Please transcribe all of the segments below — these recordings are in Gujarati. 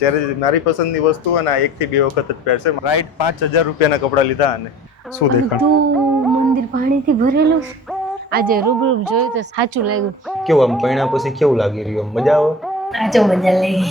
જ્યારે મારી પસંદની વસ્તુ અને આ 1 થી 2 વખત જ પહેરશે. રાઈટ 5000 રૂપિયાના કપડાં લીધા અને શું દેખાણ તું મંદિર પાણીથી ભરેલું છે. આજે રૂબરૂ જોયું તો સાચું લાગ્યું. કેવું આમ પૈણા પછી કેવું લાગી રહ્યું? મજા આવે? સાચો મજા લઈ.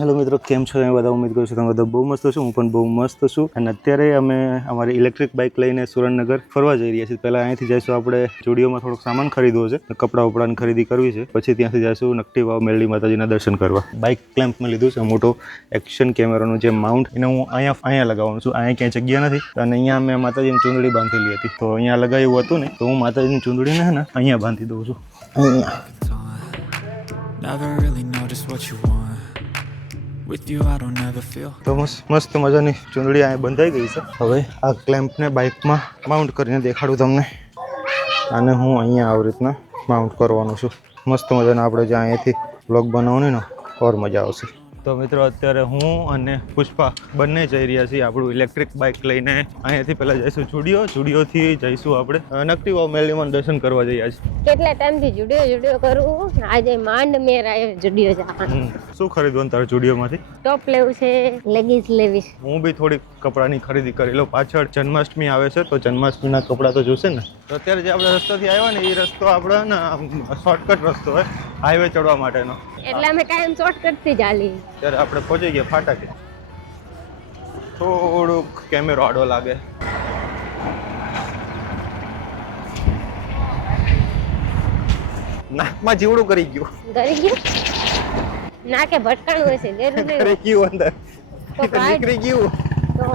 હેલો મિત્રો, કેમ છો? એ બધા ઉમ્મીદ કરું છું તમે બધા બહુ મસ્ત છો. હું પણ બહુ મસ્ત છું. અને અત્યારે અમે અમારી ઇલેક્ટ્રિક બાઇક લઈને સુરેન્દ્રનગર ફરવા જઈ રહ્યા છીએ. પહેલાં અહીંથી જઈશું આપણે સ્ટુડિયોમાં થોડોક સામાન ખરીદવો છે, કપડાં ઉપડાની ખરીદી કરવી છે. પછી ત્યાંથી જઈશું નકટી વાવ મેરડી માતાજીના દર્શન કરવા. બાઇક ક્લેમ્પ મેં લીધું છે મોટો એક્શન કેમેરાનો જે માઉન્ટ, એને હું અહીંયા લગાવવાનું છું. અહીંયા ક્યાંય જગ્યા નથી અને અહીંયા મેં માતાજીની ચૂંદડી બાંધેલી હતી, તો અહીંયા લગાવ્યું હતું ને, તો હું માતાજીની ચૂંદડીને હે ને અહીંયા બાંધી દઉં છું. અહીંયા તો મસ્ત મજાની ચૂંદડી અહીંયા બંધાઈ ગઈ છે. હવે આ ક્લેમ્પને બાઇકમાં માઉન્ટ કરીને દેખાડું તમને. અને હું અહીંયા આવી રીતના માઉન્ટ કરવાનું છું. મસ્ત મજાના આપણે જ્યાં અહીંયાથી બ્લોગ બનાવવાની ને ઓર મજા આવશે. તો મિત્રો, અત્યારે હું અને પુષ્પા બંને જઈ રહ્યા છીએ આપણું ઇલેક્ટ્રિક બાઇક લઈને. અહીંયાથી પહેલાં જઈશું જુડિયોથી જઈશું આપણે નકટી વાવ મેરડીમાં દર્શન કરવા જઈએ. કેટલા ટાઈમથી જુડિયો કરું, આજે માંડ મેર આવ્યો જુડિયો જવાનું. શું ખરીદવાનું તારે જુડિયોમાંથી? ટોપ લેવું છે, લેગીસ લેવી છે. હું બી થોડી કપડાની ખરીદી કરી લઉં. પાછળ જન્માષ્ટમી આવે છે તો જન્માષ્ટમીના કપડાં તો જોશે ને. તો અત્યારે જે આપણે રસ્તાથી આવ્યા ને, એ રસ્તો આપણે ને શોર્ટકટ રસ્તો હોય હાઈવે ચડવા માટેનો, એટલે અમે કાયમ શોર્ટકટથી ચાલી. ત્યારે આપણે પહોંચી ગયા ફાટાકે. થોડુંક કેમેરો આડો લાગે. નાકમાં જીવડું કરી ગયું. નાકે ભટકાણું હશે, કરી ગયું અંદર, નીકળી ગયું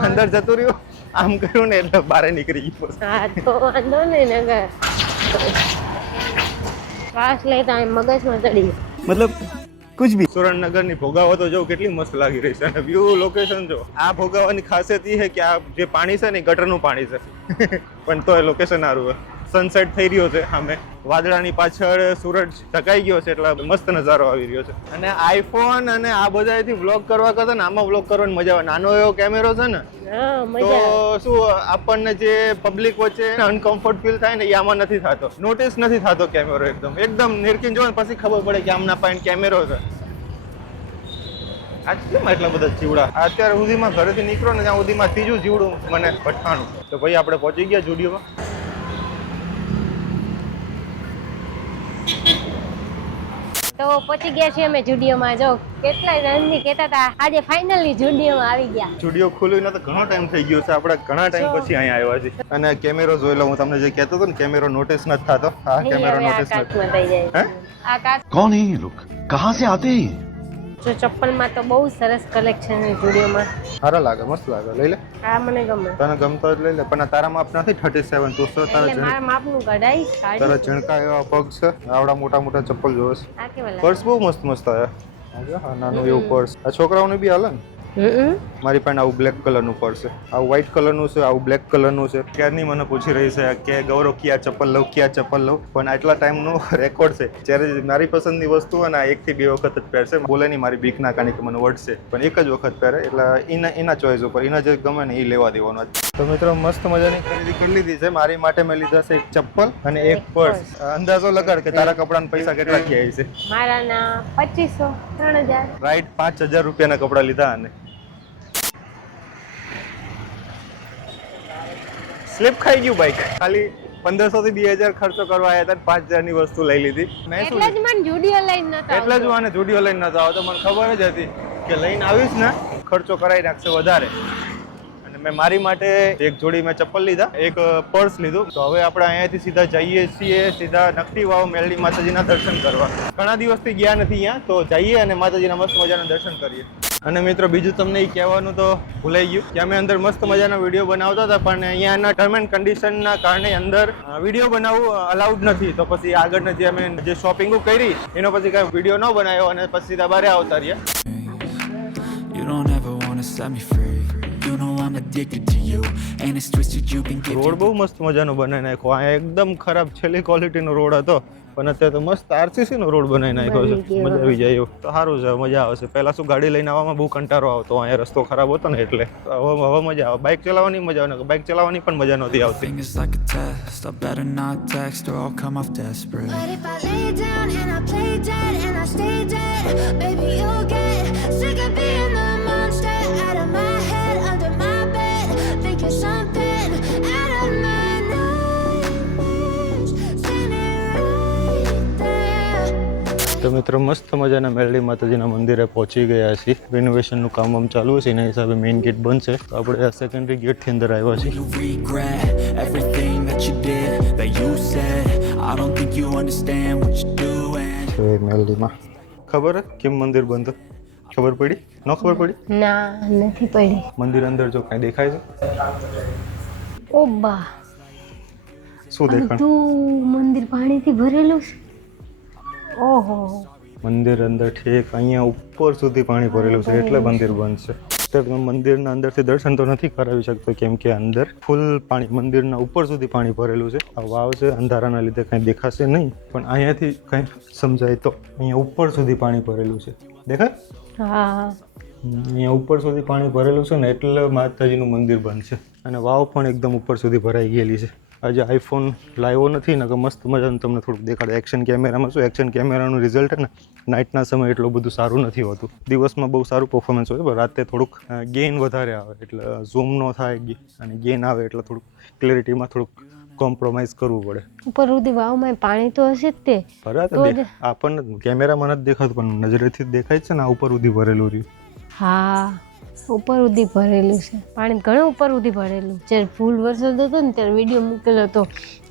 અંદર, જતું રહ્યું. આમ કર્યું ને એટલે બહાર નીકળી ગયું. હા તો વાંધો નહીં ને, શ્વાસ લેતા મગજમાં ચડી ગયું. મતલબ કુછ ભી. સુરેન્દ્રનગરની ભોગાવો તો જો કેટલી મસ્ત લાગી રહી છે. અને વ્યૂ લોકેશન જો. આ ભોગાવાની ખાસિયત એ છે કે આ જે પાણી છે ને, ગટરનું પાણી છે પણ તો એ લોકેશન સારું છે. સનસેટ થઈ રહ્યો છે સામે, વાદળાની પાછળ સૂરજ ઢકાઈ ગયો છે, એટલે મસ્ત નજારો આવી રહ્યો છે. અને આઈફોન અને આ બધાથી વ્લોગ કરવા કરતા ને આમાં વ્લોગ કરવાની મજા આવે. નાનો એવો કેમેરો છે ને, તો શું આપણને જે પબ્લિક વચ્ચે અનકમ્ફર્ટ ફીલ થાય ને, એ આમાં નથી થતો. નોટિસ નથી થતો કેમેરો. એકદમ નિરખીને જો ને પછી ખબર પડે કે આમના પાસે કેમેરો છે. આજ કેમ એટલા બધા જીવડા? અત્યારે સુધીમાં ઘરેથી નીકળો ને ત્યાં સુધીમાં ત્રીજું જીવડું મને પઠાણું. તો ભાઈ આપણે પહોંચી ગયા જુડિયોમાં. તો પહોંચી ગયા છીએ અમે જુડિયોમાં. જો કેટલા રનથી કહેતા હતા, આજે ફાઇનલી જુડિયોમાં આવી ગયા. જુડિયો ખુલ્યું તો ઘણો ટાઈમ થઈ ગયો છે. આપણે ઘણા ટાઈમ પછી અહીંયા આવ્યા છીએ. અને કેમેરો જોઈ લો. હું તમને જે કહેતો હતો ને, કેમેરો નોટિસ નથી થતો. આ કેમેરો નોટિસ નથી. આ કાચ कौन है ये लोग? कहाँ से आते हैं? જો ચપ્પલમાં તો બહુ સરસ કલેક્શન છે જુડિયોમાં. સારા લાગે, મસ્ત લાગે. લઈ લે. આ મને ગમે. તને ગમતો જ લઈ લે. પણ તારા માપ નથી 37. તું તો એટલે મારા માપનું કઢાઈ તારા ઝીણકા એવા પગ છે. આવડા મોટા મોટા ચપ્પલ જોવે છે. આ કેવા પર્સ બહુ મસ્ત મસ્ત આવ્યા. હા, નાનું એવું પર્સ. આ છોકરાઓને બી હાલે ને. મારી પાસે આવું બ્લેક કલરનું પર્સ છે, આવું વ્હાઈટ કલરનું છે, આવું બ્લેક કલરનું છે. ક્યારની મને પૂછી રહી છે કે ગૌરવ ક્યાં ચપ્પલ લઉં, ક્યાં ચપ્પલ લઉં. પણ આટલા ટાઈમનો રેકોર્ડ છે. જ્યારે મારી પસંદની વસ્તુ અને 1 થી 2 વખત જ પહેરશે. બોલે નહીં મારી બીક ના કારણે કે મને વળશે, પણ એક જ વખત પહેરે. એટલે એના ચોઈસ ઉપર, એના જે ગમે ને એ લેવા દેવાનો. તો મિત્રો, મસ્ત મજાની ખરીદી કરી લીધી છે. મારી માટે મેં લીધા છે એક ચપ્પલ અને એક પર્સ. અંદાજો લગાડ કે તારા કપડાના પૈસા કેટલા થયા છે. મારાના 2500 3000. રાઈટ 5000 રૂપિયાના કપડાં લીધા. અને સ્લીપ ખાઈ ગયું બાઈક. ખાલી 1500 થી 2000 ખર્ચો કરવા આવ્યા હતા, 5000 ની વસ્તુ લઈ લીધી. એટલે જ મને જુડિયો લઈને નતો. એટલે જ મને જુડિયો લઈને નતો આવતો. મને ખબર જ હતી કે લઈને આવીશ ને ખર્ચો કરાવી નાખશે વધારે. અને મેં મારી માટે એક જોડી મેં ચપ્પલ લીધા, એક પર્સ લીધું. તો હવે આપણે અહીંયાથી સીધા જઈએ છીએ સીધા નકટી વાવ મેરડી માતાજીના દર્શન કરવા. ઘણા દિવસથી ગયા નથી અહીંયા, તો જઈએ અને માતાજીના મસ્ત મજાના દર્શન કરીએ. અને મિત્રો, બીજું તમને એ કહેવાનું તો ભૂલાઈ ગયું કે અમે અંદર મસ્ત મજાના વિડીયો બનાવતા હતા, પણ અહીંયાના ટર્મ એન્ડ કન્ડિશનના કારણે અંદર વિડીયો બનાવવું અલાઉડ નથી. તો પછી આગળના જે અમે જે શોપિંગો કરી એનો પછી કાંઈ વિડીયો ન બનાવ્યો અને પછી સીધા બહાર આવતા રહ્યા. રોડ બહુ મસ્ત મજાનો બનાવી નાખ્યો. અહીંયા એકદમ ખરાબ છેલ્લી ક્વોલિટીનો રોડ હતો, પણ અત્યારે તો મસ્ત આરસીસી નો રોડ બનાવી નાખ્યો છે. મજા આવી જાય એવું. તો સારું છે, મજા આવશે. પહેલા શું ગાડી લઈને આવવામાં બહુ કંટાળો આવતો, અહીંયા રસ્તો ખરાબ હતો ને, એટલે હવે મજા આવે. બાઇક ચલાવવાની મજા આવે. બાઇક ચલાવવાની પણ મજા નહોતી આવતી. But if I lay down and I play dead and I stay dead Maybe you'll get sick of being the monster out of my head, under my bed, thinking something out of my nightmares, standing right there. તો મિત્રો મસ્ત મજાના મેરડી માતાજીના મંદિરે પહોંચી ગયા છીએ. રિનોવેશનનું કામ ચાલુ છે, એના હિસાબે મેઇન ગેટ બંધ છે. તો આપણે આ સેકન્ડરી ગેટથી અંદર આવ્યા છીએ. You regret everything that you did, that you said. I don't think you understand what you're doing. તો એ મેરડીમાં ખબર હે કેમ મંદિર બંધ? ખબર પડી? ન ખબર પડી? ના નથી પડી. મંદિર અંદર જો કાંઈ દેખાય છે? ઓ બા, શું દેખાણ? બધું મંદિર પાણીથી ભરેલું છે. ઓહો, મંદિર અંદર ઠેક અહીંયા ઉપર સુધી પાણી ભરેલું છે એટલે મંદિર બંધ છે. અત્યારે તમે મંદિરના અંદરથી દર્શન તો નથી કરાવી શકતો કેમ કે અંદર ફૂલ પાણી મંદિરના ઉપર સુધી પાણી ભરેલું છે. આ વાવ છે, અંધારાના લીધે કાંઈ દેખાશે નહીં, પણ અહીંયાથી કંઈ સમજાય તો અહીંયા ઉપર સુધી પાણી ભરેલું છે. દેખાય? હા, અહીંયા ઉપર સુધી પાણી ભરેલું છે ને એટલે માતાજીનું મંદિર બંધ છે. અને વાવ પણ એકદમ ઉપર સુધી ભરાઈ ગયેલી છે. આજે આઈફોન લાવ્યો નથી ને કે મસ્ત મજાનું તમને થોડુંક દેખાડે. એક્શન કેમેરામાં શું, એક્શન કેમેરાનું રિઝલ્ટ છે ને નાઇટના સમયે એટલું બધું સારું નથી હોતું. દિવસમાં બહુ સારું પરફોર્મન્સ હોય, પણ રાતે થોડુંક ગેઇન વધારે આવે એટલે ઝૂમ ન થાય અને ગેઇન આવે એટલે થોડુંક ક્લેરિટીમાં થોડુંક કોમ્પ્રોમાઇઝ કરવું પડે. ઉપર સુધી વાવમાં પાણી તો હશે જ તે. બરાબર, આપણને કેમેરામાં નથી દેખાતું પણ નજરેથી જ દેખાય છે ને આ ઉપર સુધી ભરેલું રહ્યું. હા, ઉપર સુધી ભરેલું છે પાણી, ઘણું ઉપર સુધી ભરેલું. જ્યારે ફૂલ વરસાદ હતો ને ત્યારે વિડીયો મૂકેલો હતો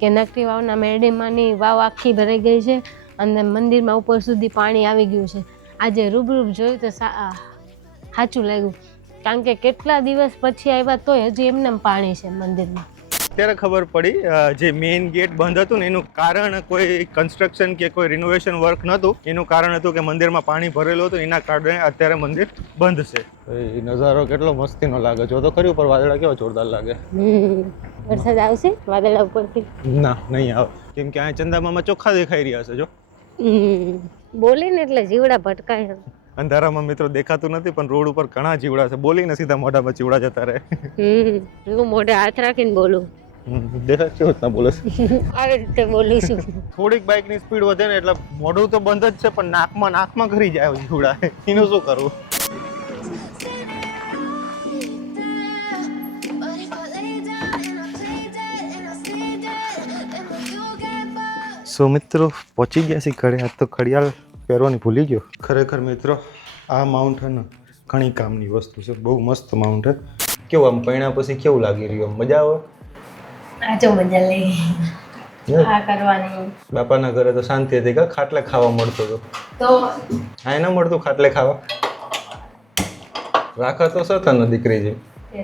કે નકરી વાવના મેરડીમાંની વાવ આખી ભરાઈ ગઈ છે અને મંદિરમાં ઉપર સુધી પાણી આવી ગયું છે. આજે રૂબરૂ જોયું તો સાચું લાગ્યું, કારણ કે કેટલા દિવસ પછી આવ્યા તોય હજી એમને પાણી છે મંદિરમાં. ત્યારે ખબર પડી જે મેઇન ગેટ બંધ હતું ને એનું કારણ કોઈ કન્સ્ટ્રક્શન કે કોઈ રિનોવેશન વર્ક નહોતું. એનું કારણ હતું કે મંદિરમાં પાણી ભરેલું હતું, એના કારણે અત્યારે મંદિર બંધ છે. એ નજારો કેટલો મસ્તીનો લાગે. જો તો ખરી ઉપર વાદળા કેવા જોરદાર લાગે. વરસાદ આવશે વાદળા ઉપરથી? ના, નહીં આવે કેમ કે આ ચંદામામાં ચોખ્ખા દેખાઈ રહ્યા છે. જો બોલીને એટલે જીવડા ભટકાય. અંધારામાં મિત્રો દેખાતું નથી પણ રોડ ઉપર ઘણા જીવડા છે. બોલીને સીધા મોઢામાં જીવડા જતા રહે. હું મોઢે હાથ રાખીને બોલું. દેખાય કેવી રીતના બોલે છે? આવી રીતે બોલું છું. થોડીક બાઇકની સ્પીડ વધે ને એટલે મોઢું તો બંધ જ છે પણ નાકમાં ઘરી જાય જીવડા. એનું શું કરવું? But if I lay down and I play dead and I stay dead, then will you get bored? સો મિત્રો પહોંચી ગયા છીએ ઘરે. આજ તો ઘડિયાળ પહેરવાની ભૂલી ગયો. ખરેખર મિત્રો આ માઉન્ટેન ઘણી કામની વસ્તુ છે. બહુ મસ્ત માઉન્ટેન. કેવું આમ પૈણા પછી કેવું લાગી રહ્યું? મજા આવે? આ જો મજા લઈ આ કરવાની. બાપાના ઘરે તો શાંતિ હતી કા ખાટલે ખાવા મળતો હતો. તો આ ન મળતું ખાટલે ખાવા? રાખા તો છે તને દીકરી છે.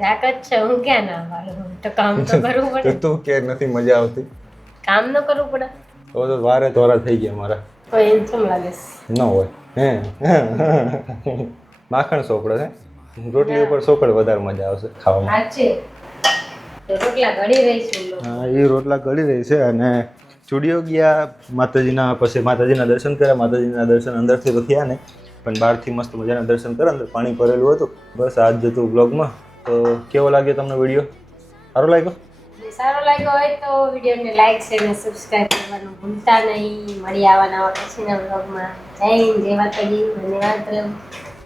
રાખ જ છે, હું ક્યાં ના પાડું? તો કામ તો કરવું પડે. તું કે નથી મજા આવતી? કામ ન કરવું પડે તો વારે તોરા થઈ ગયા મારા. તો એમ કેમ લાગે? ન હોય હે માખણ સોકડે છે રોટલી ઉપર સોકડ વધારે મજા આવશે ખાવામાં. સાચે તો રોટલા ઘડી રહી છું. હા, એ રોટલા ગળી રહી છે. અને સ્ટુડિયો ગયા માતાજીના, પછી માતાજીના દર્શન કર્યા. માતાજીના દર્શન અંદરથી તો થયા ને પણ બહારથી મસ્ત મજાના દર્શન કર્યા. અંદર પાણી ભરેલું હતું. બસ આજ જતું બ્લોગમાં. તો કેવો લાગ્યો તમને વિડીયો? સારો લાગ્યો? સારો લાગ્યો હોય તો વિડીયોને લાઈક શેર અને સબસ્ક્રાઇબ કરવાનું ભૂલતા નહીં. મળી આવા નવા પછીના બ્લોગમાં. જય હિન્દ, જય માતાજી, ધન્યવાદ.